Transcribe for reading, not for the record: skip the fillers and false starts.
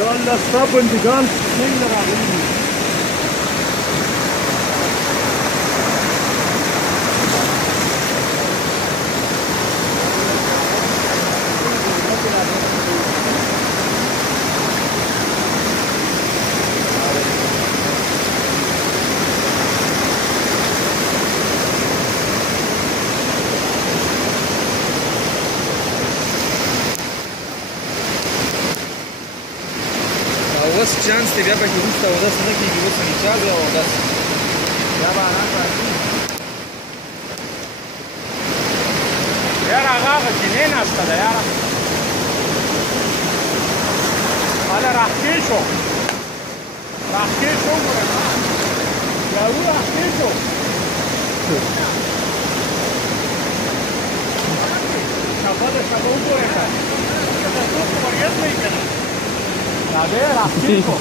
يلا ستوب انتقال سيجنال على اوس چانس دی بیا پکې وروسته اودس نه کېږي اوس ریچارج او اودس بیا به آرام راځي یاره هغه هغه چینې ناسته ده یاره هله راښکې شو ګوره یارو راښکې شو شبه ده شبه وګورې که که څوک خبریت نه وي که نه دا دی راښکې شو